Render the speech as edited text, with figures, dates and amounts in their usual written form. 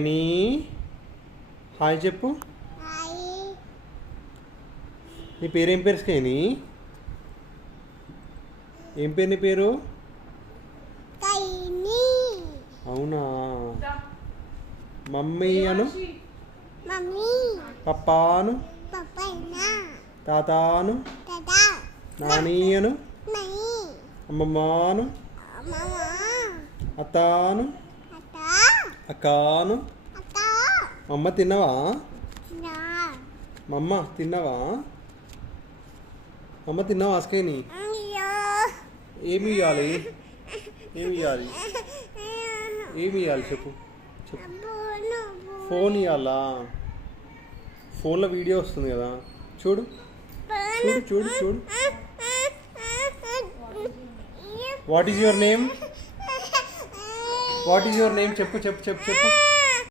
నీ హాయ్ చెప్పు. నీ పేరు ఏం పేరు స్కైని? ఏం పేరు నీ పేరు? అవునా. మమ్మీ అను. పప్పాను. తాతాను. నాని అను. అమ్మమ్మాను. అత్తాను. అక్కాను. మమ్మ తిన్నావా? మమ్మ తిన్నావా? మమ్మ తిన్నావా స్కైని? ఏమి ఇవ్వాలి? ఏమి ఇవ్వాలి? ఏమి ఇవ్వాలి చెప్పు చెప్పు. ఫోన్ ఇవ్వాలా? ఫోన్లో వీడియో వస్తుంది కదా, చూడు చూడు చూడు చూడు. What is your name? What is your name చెప్పు చెప్పు చెప్పు చెప్పు.